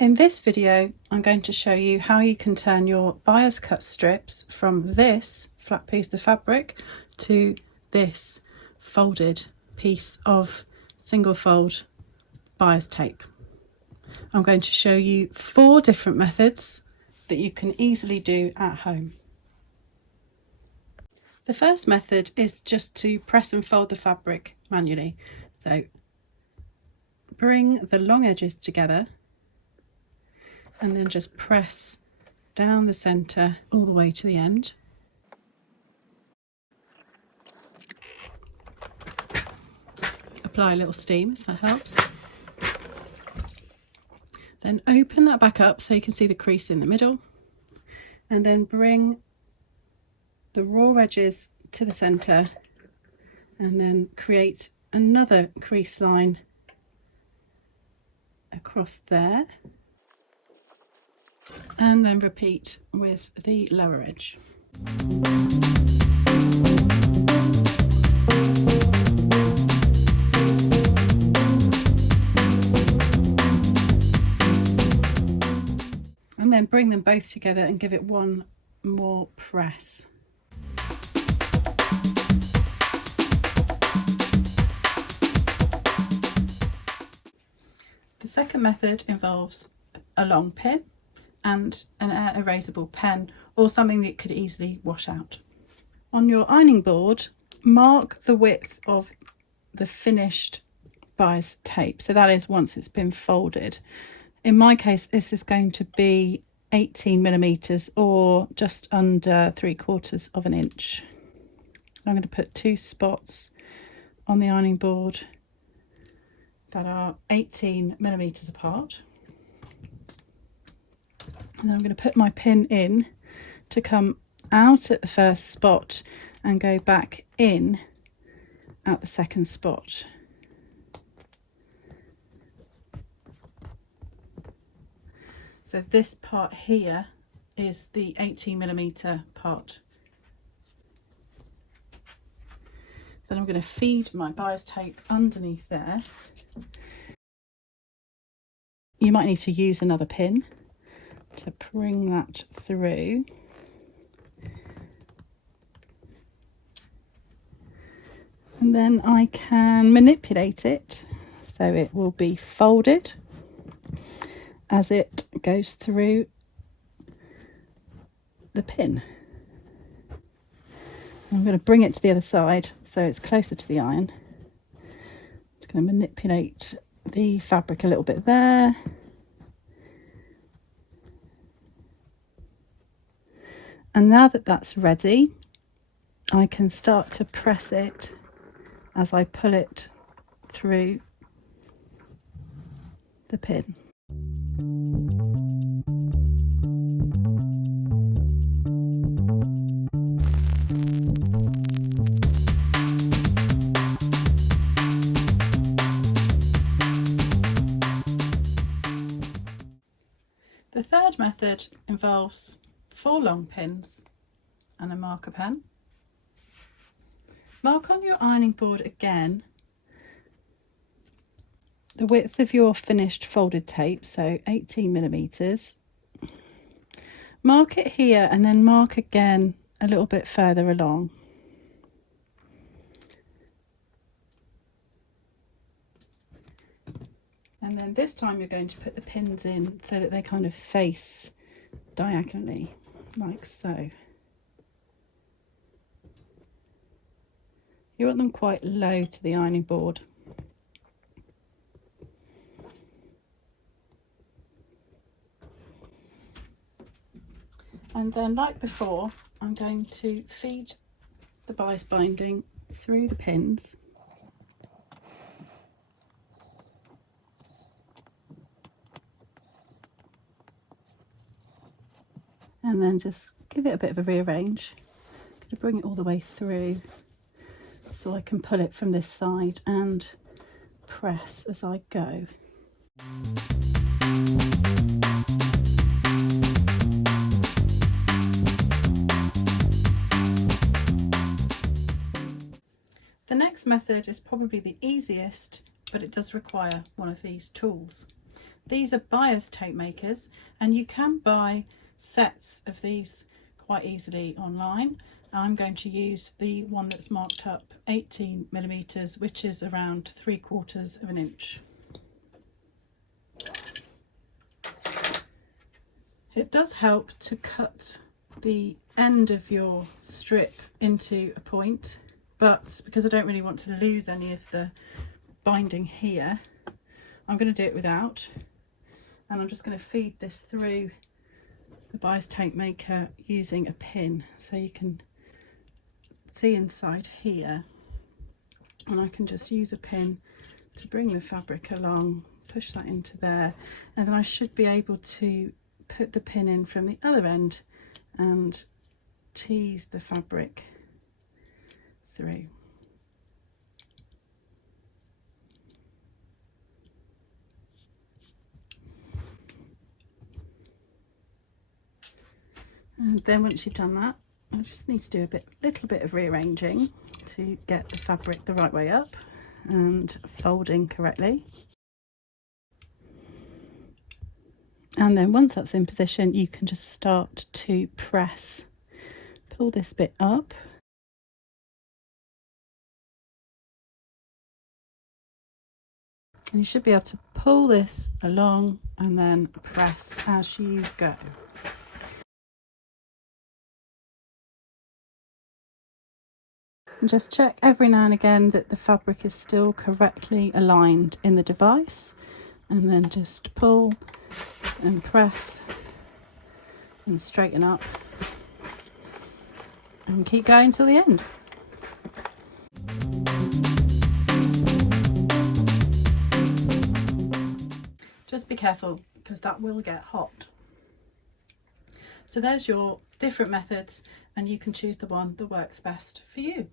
In this video, I'm going to show you how you can turn your bias cut strips from this flat piece of fabric to this folded piece of single fold bias tape. I'm going to show you 4 different methods that you can easily do at home. The first method is just to press and fold the fabric manually. So bring the long edges together and then just press down the centre all the way to the end. Apply a little steam if that helps. Then open that back up so you can see the crease in the middle, and then bring the raw edges to the centre and then create another crease line across there, and then repeat with the lower edge. And then bring them both together and give it one more press. The second method involves a long pin and an air erasable pen, or something that could easily wash out. On your ironing board, mark the width of the finished bias tape, so that is once it's been folded. In my case, this is going to be 18mm, or just under 3/4 of an inch. I'm going to put 2 spots on the ironing board that are 18mm apart. And I'm going to put my pin in to come out at the first spot and go back in at the second spot. So this part here is the 18mm part. Then I'm going to feed my bias tape underneath there. You might need to use another pin to bring that through. And then I can manipulate it so it will be folded as it goes through the pin. I'm going to bring it to the other side so it's closer to the iron. Just going to manipulate the fabric a little bit there. And now that that's ready, I can start to press it as I pull it through the pin. The third method involves 4 long pins and a marker pen. Mark on your ironing board again the width of your finished folded tape, so 18mm. Mark it here and then mark again a little bit further along. And then this time you're going to put the pins in so that they kind of face diagonally, like so. You want them quite low to the ironing board. And then, like before, I'm going to feed the bias binding through the pins. And then just give it a bit of a rearrange. I'm going to bring it all the way through so I can pull it from this side and press as I go. The next method is probably the easiest, but it does require one of these tools. These are bias tape makers, and you can buy sets of these quite easily online. I'm going to use the one that's marked up 18mm, which is around 3/4 of an inch. It does help to cut the end of your strip into a point, but because I don't really want to lose any of the binding here, I'm going to do it without, and I'm just going to feed this through the bias tape maker using a pin, so you can see inside here, and I can just use a pin to bring the fabric along, push that into there, and then I should be able to put the pin in from the other end and tease the fabric through. And then once you've done that, I just need to do a little bit of rearranging to get the fabric the right way up and folding correctly. And then once that's in position, you can just start to press. Pull this bit up. And you should be able to pull this along and then press as you go. And just check every now and again that the fabric is still correctly aligned in the device, and then just pull and press and straighten up and keep going till the end. Just be careful because that will get hot. So there's your different methods, and you can choose the one that works best for you.